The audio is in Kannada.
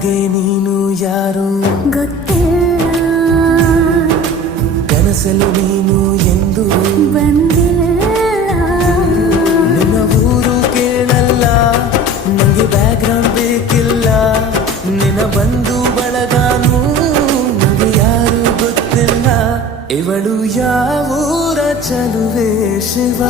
ನನಗೆ ನೀನು ಯಾರು ಗೊತ್ತಿಲ್ಲ, ಕನಸಲು ನೀನು ಎಂದು ಬಂದಿಲ್ಲ. ನಿನ್ನ ಊರು ಕೇಳಲ್ಲ, ನಂಗೆ ಬ್ಯಾಕ್ಗ್ರೌಂಡ್ ಬೇಕಿಲ್ಲ. ನಿನ್ನ ಬಂಧು ಬಳಗಾನು ನಂಗೆ ಯಾರು ಗೊತ್ತಿಲ್ಲ. ಇವಳು ಯಾವೂರ ಚಲುವೆ ಶಿವ.